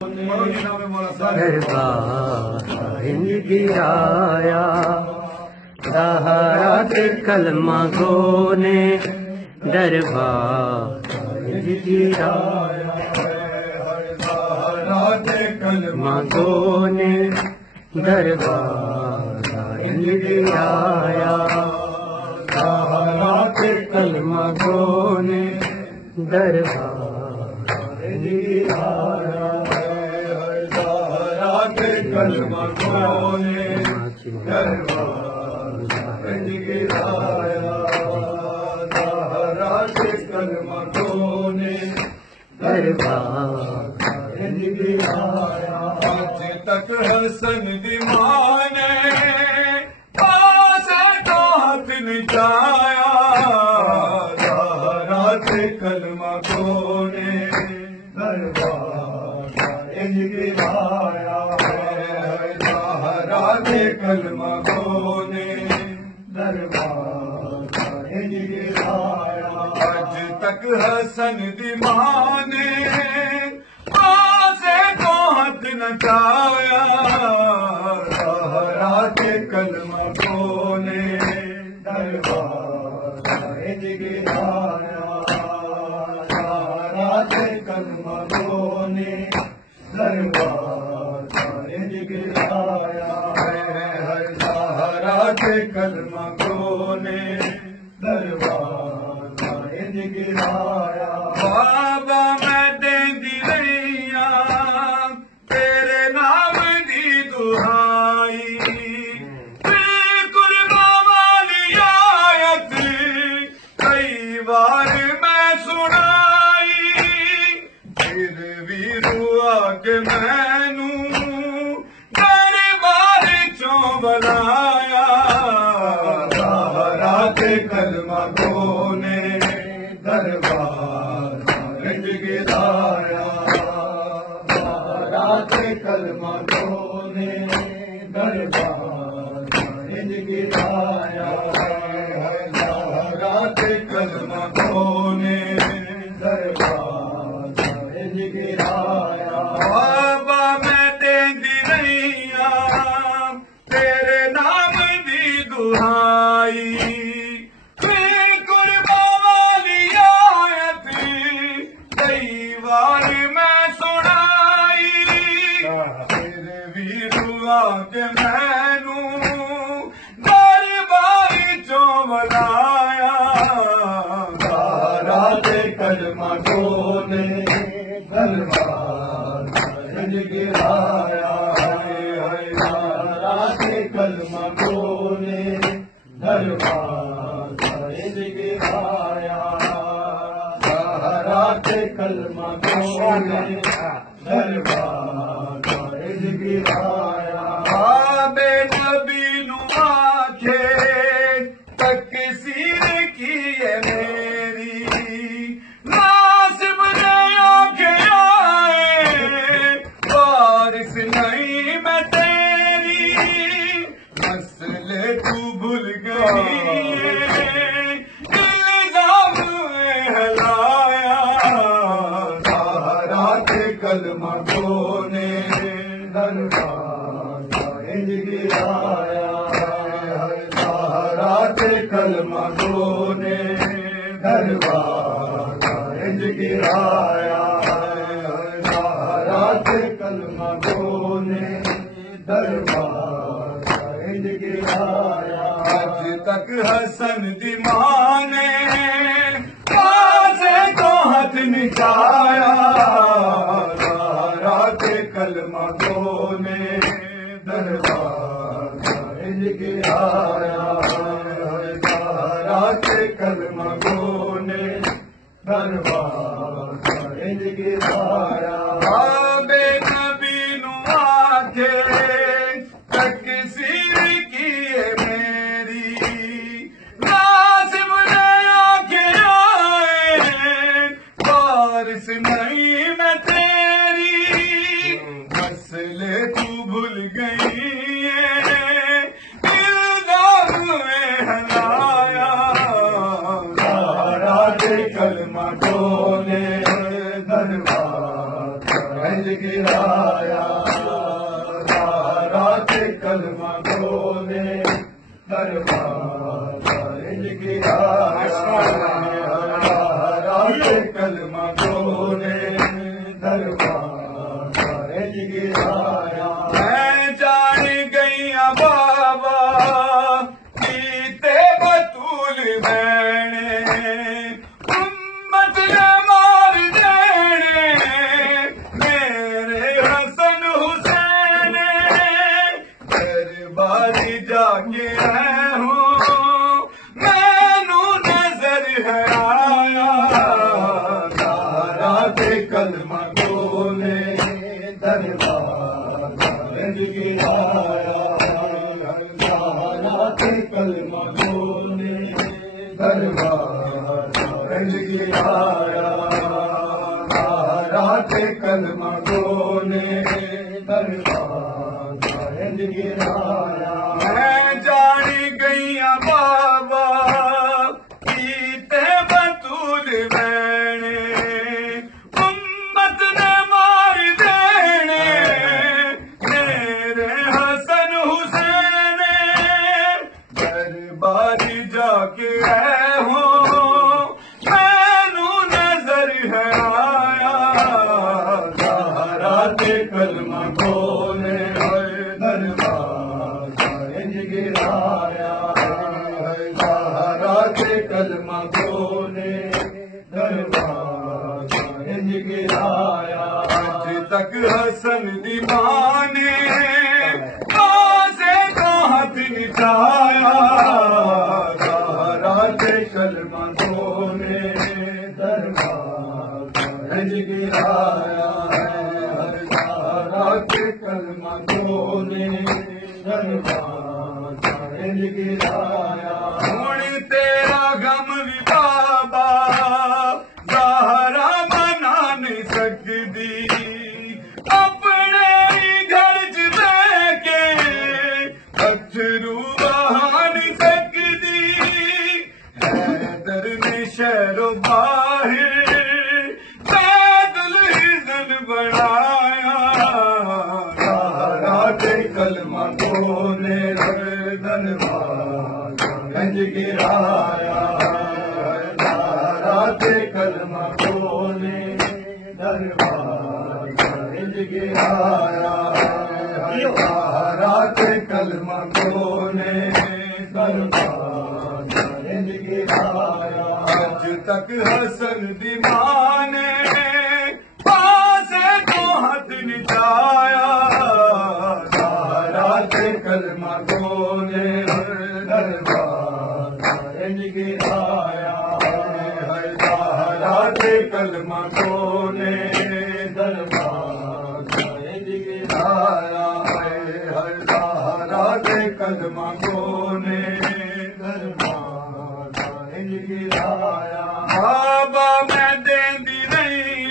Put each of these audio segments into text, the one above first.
दरबार गिराया सहारा कलमा गो ने दरबार गिराया कलमा गो ने दरबार गिराया सहारा कलमा गो ने दरबार गिराया कलमा गो ने दरबार गिराया सहारा कलमा गो ने दरबार गिराया आज तक हसन दी मां ने पास तो हाथ निचाया सहारा कलमा गो ने दरबार गिराया कलमा गो ने दरबार गिराया आज तक हसन दी मां ने पासे तो हाथ नचाया सहारा कलमा गो ने दरबार गिराया सहारा कलमा गो ने दरबार गिराया कलमा गो ने दरबार गिराया बाबा मैं देंदी रहिया तेरे नाम दी दुहाई कुर्बा वाली आयत कई बार मैं सुनाई फिर भी रुआ के मैनू दरबार चों बनाया कलमा गो ने दरबार गिराया कलमा गो ने दरबार गिराया कलमा गो ने दरबार गिराया बाबा मैं देंदी रहिया तेरे नाम दी दुहाई के मैनू दरबार चों बनाया सहारा कलमा गो ने दरबार गिराया सहारा कलमा गो ने दरबार गिराया सहारा कलमा गो ने दरबार गिराया आबे नबी नु आखे तकसीर की है मेरी नासिब ने आखे आए वारिस नहीं मैं तेरी मसले तू भूल गई इल्जाम हलाया सहारा कलमा गो ने दरबार गिराया सहारा कलमा गो ने दरबार गिराया सहारा कलमा गो ने दरबार गिराया आज तक हसन दी मां ने पासे तो हाथ निचाया सहारा कलमा गो ने दरबार गिराया सहारा कलमा गो ने दरबार गिराया आबे नबी नु आखे तकसीर की है मेरी नासिब ने आखे आए वारिस नहीं मैं तेरी मसले तू भूल गई कलमा गो ने दरबार गिराया रात कलमा बोले दरबार गिराया रात कलमा बोले दरबार गिराया मैं जान गई बाबा जीते बतूल मैंने उम्मत ने मार देने मेरे हसन हुसैन दरबार जाके आए हूँ मैनू नजर है आया रात कलमा बोले दरबार गिराया रात कलमा बोले दरबार गिराया रात कलमा बोले दरबार गिराया मैं जान गई बाबा जीते बतूल मैंने उम्मत ने मार देने मेरे हसन हुसैन दरबार जाके आए हो मैनू नजर है आया रात कलमा बोले दरबार गिराया रात कलमा बोले दरबार गिराया आज तक हसन दी मां ने से तो हाथ निचाया रात कलमा बोले दरबार गिराया रात कलमा बोले दरबार गिराया हुण तेरा गम भी बाबा ज़हरा मना नहीं सकदी अपने घर च के अथरू बहा नहीं सकदी हैदर ने शहरों बाहर पैदल हिजन बनाया रात कलमा बोले दरबार गिराया रात कलमा बोले दरबार गिराया रात कलमा बोले दरबार गिराया आज तक हसन दी मां ने पासे तो हाथ निचाया रात कलमा बोले दरबार गिराया रात कलमा बोले दरबार गिराया रात कलमा बोले दरबार गिराया बाबा मैं देंदी नहीं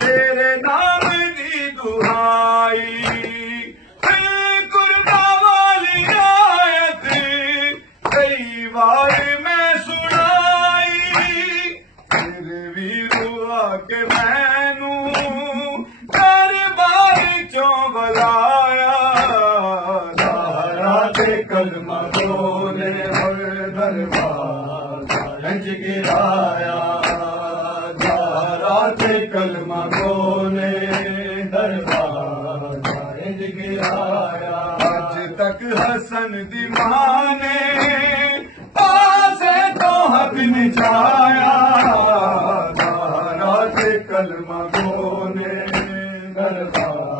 तेरे नाम दी दुहाई बार मैं सुनाई फिर भी रुआ के मैनू दरबार चों बुलाया रात कलमा बोले दरबार गिराया रात कलमा बोले दरबार गिराया आज तक हसन दी मां ने पासे तो हाथ निचाया रात कलमा बोले दरबार